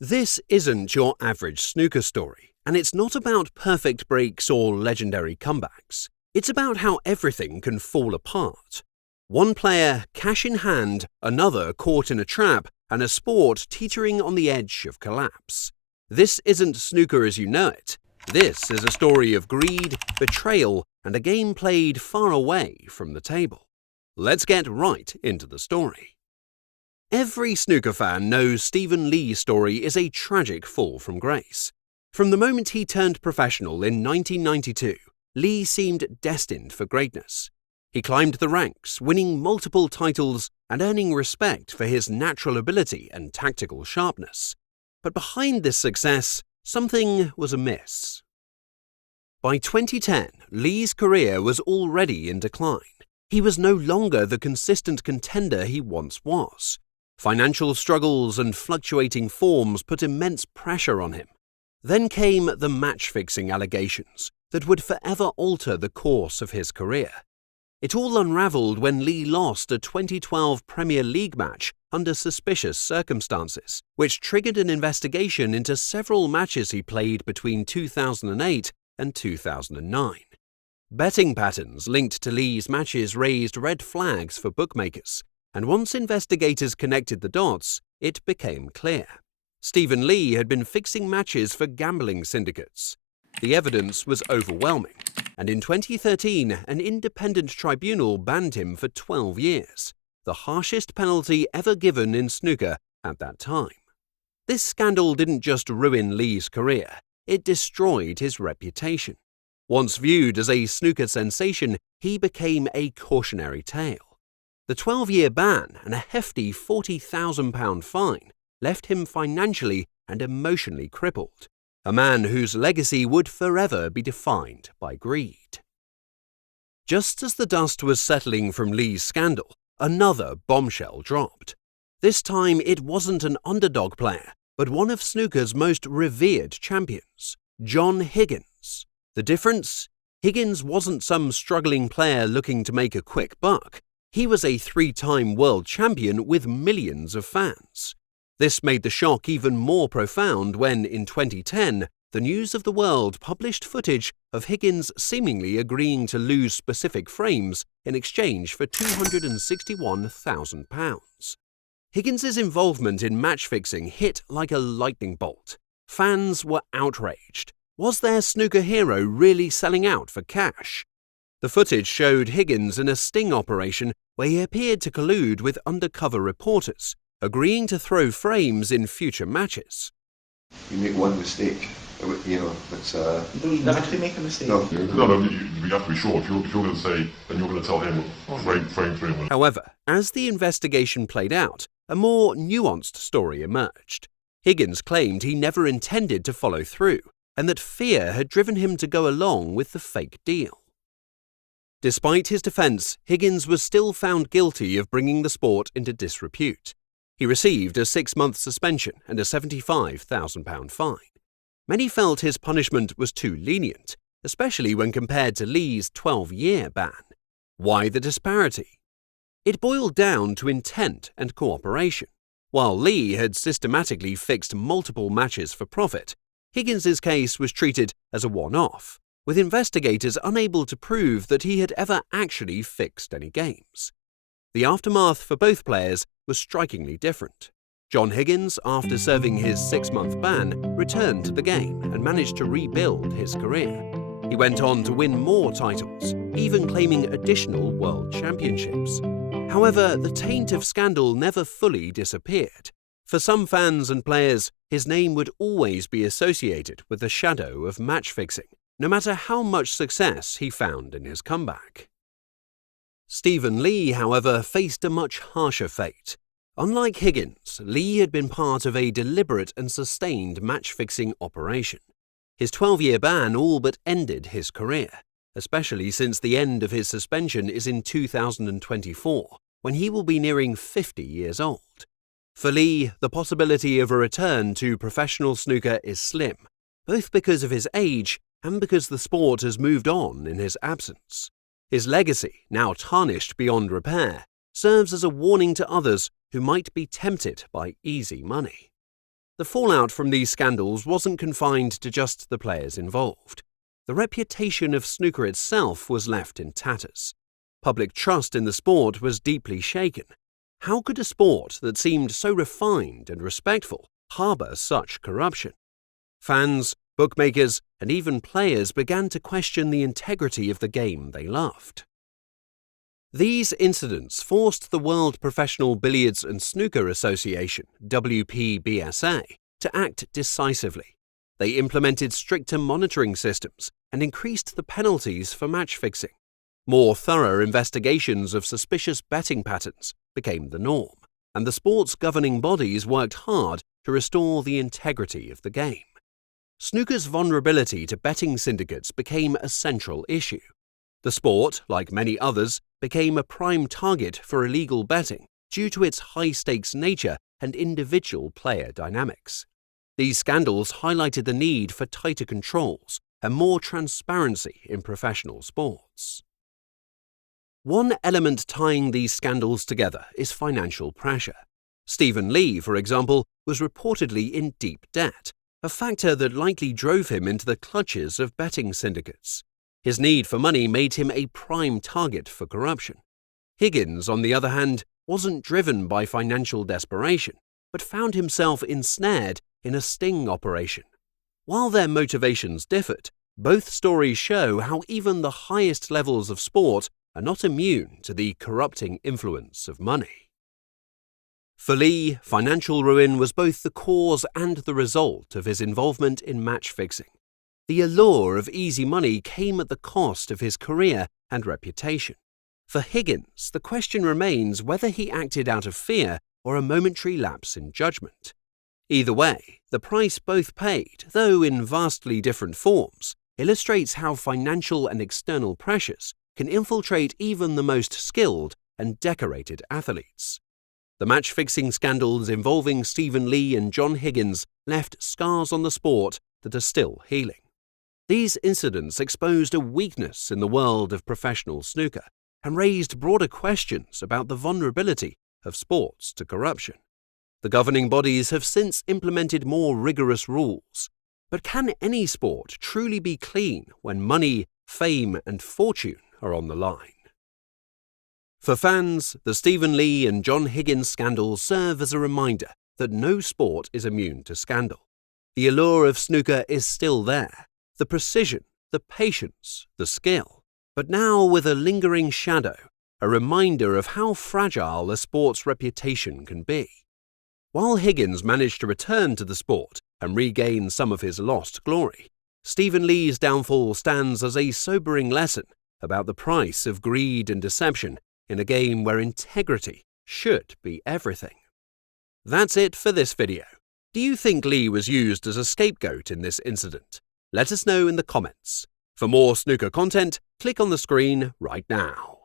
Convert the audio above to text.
This isn't your average snooker story, and it's not about perfect breaks or legendary comebacks. It's about how everything can fall apart. One player cash in hand, another caught in a trap, and a sport teetering on the edge of collapse. This isn't snooker as you know it. This is a story of greed, betrayal, and a game played far away from the table. Let's get right into the story. Every snooker fan knows Stephen Lee's story is a tragic fall from grace. From the moment he turned professional in 1992, Lee seemed destined for greatness. He climbed the ranks, winning multiple titles and earning respect for his natural ability and tactical sharpness. But behind this success, something was amiss. By 2010, Lee's career was already in decline. He was no longer the consistent contender he once was. Financial struggles and fluctuating forms put immense pressure on him. Then came the match-fixing allegations that would forever alter the course of his career. It all unravelled when Lee lost a 2012 Premier League match under suspicious circumstances, which triggered an investigation into several matches he played between 2008 and 2009. Betting patterns linked to Lee's matches raised red flags for bookmakers, and once investigators connected the dots, it became clear. Stephen Lee had been fixing matches for gambling syndicates. The evidence was overwhelming, and in 2013, an independent tribunal banned him for 12 years, the harshest penalty ever given in snooker at that time. This scandal didn't just ruin Lee's career, it destroyed his reputation. Once viewed as a snooker sensation, he became a cautionary tale. The 12-year ban and a hefty £40,000 fine left him financially and emotionally crippled, a man whose legacy would forever be defined by greed. Just as the dust was settling from Lee's scandal, another bombshell dropped. This time it wasn't an underdog player, but one of snooker's most revered champions, John Higgins. The difference? Higgins wasn't some struggling player looking to make a quick buck. He was a three-time world champion with millions of fans. This made the shock even more profound when, in 2010, the News of the World published footage of Higgins seemingly agreeing to lose specific frames in exchange for £261,000. Higgins's involvement in match-fixing hit like a lightning bolt. Fans were outraged. Was their snooker hero really selling out for cash? The footage showed Higgins in a sting operation where he appeared to collude with undercover reporters, agreeing to throw frames in future matches. You make one mistake, it's... You don't have to make a mistake. No, you have to be sure. If you're going to say, then you're going to tell him, frame. However, as the investigation played out, a more nuanced story emerged. Higgins claimed he never intended to follow through, and that fear had driven him to go along with the fake deal. Despite his defense, Higgins was still found guilty of bringing the sport into disrepute. He received a 6-month suspension and a £75,000 fine. Many felt his punishment was too lenient, especially when compared to Lee's 12-year ban. Why the disparity? It boiled down to intent and cooperation. While Lee had systematically fixed multiple matches for profit, Higgins's case was treated as a one-off, with investigators unable to prove that he had ever actually fixed any games. The aftermath for both players was strikingly different. John Higgins, after serving his 6-month ban, returned to the game and managed to rebuild his career. He went on to win more titles, even claiming additional world championships. However, the taint of scandal never fully disappeared. For some fans and players, his name would always be associated with the shadow of match-fixing, no matter how much success he found in his comeback. Stephen Lee, however, faced a much harsher fate. Unlike Higgins, Lee had been part of a deliberate and sustained match-fixing operation. His 12-year ban all but ended his career, especially since the end of his suspension is in 2024, when he will be nearing 50 years old. For Lee, the possibility of a return to professional snooker is slim, both because of his age and because the sport has moved on in his absence. His legacy, now tarnished beyond repair, serves as a warning to others who might be tempted by easy money. The fallout from these scandals wasn't confined to just the players involved. The reputation of snooker itself was left in tatters. Public trust in the sport was deeply shaken. How could a sport that seemed so refined and respectful harbour such corruption? Fans, bookmakers, and even players began to question the integrity of the game they loved. These incidents forced the World Professional Billiards and Snooker Association, WPBSA, to act decisively. They implemented stricter monitoring systems and increased the penalties for match fixing. More thorough investigations of suspicious betting patterns became the norm, and the sport's governing bodies worked hard to restore the integrity of the game. Snooker's vulnerability to betting syndicates became a central issue. The sport, like many others, became a prime target for illegal betting due to its high-stakes nature and individual player dynamics. These scandals highlighted the need for tighter controls and more transparency in professional sports. One element tying these scandals together is financial pressure. Stephen Lee, for example, was reportedly in deep debt, a factor that likely drove him into the clutches of betting syndicates. His need for money made him a prime target for corruption. Higgins, on the other hand, wasn't driven by financial desperation, but found himself ensnared in a sting operation. While their motivations differed, both stories show how even the highest levels of sport are not immune to the corrupting influence of money. For Lee, financial ruin was both the cause and the result of his involvement in match fixing. The allure of easy money came at the cost of his career and reputation. For Higgins, the question remains whether he acted out of fear or a momentary lapse in judgment. Either way, the price both paid, though in vastly different forms, illustrates how financial and external pressures can infiltrate even the most skilled and decorated athletes. The match-fixing scandals involving Stephen Lee and John Higgins left scars on the sport that are still healing. These incidents exposed a weakness in the world of professional snooker and raised broader questions about the vulnerability of sports to corruption. The governing bodies have since implemented more rigorous rules, but can any sport truly be clean when money, fame, and fortune are on the line? For fans, the Stephen Lee and John Higgins scandals serve as a reminder that no sport is immune to scandal. The allure of snooker is still there, the precision, the patience, the skill, but now with a lingering shadow, a reminder of how fragile a sport's reputation can be. While Higgins managed to return to the sport and regain some of his lost glory, Stephen Lee's downfall stands as a sobering lesson about the price of greed and deception in a game where integrity should be everything. That's it for this video. Do you think Lee was used as a scapegoat in this incident? Let us know in the comments. For more snooker content, click on the screen right now.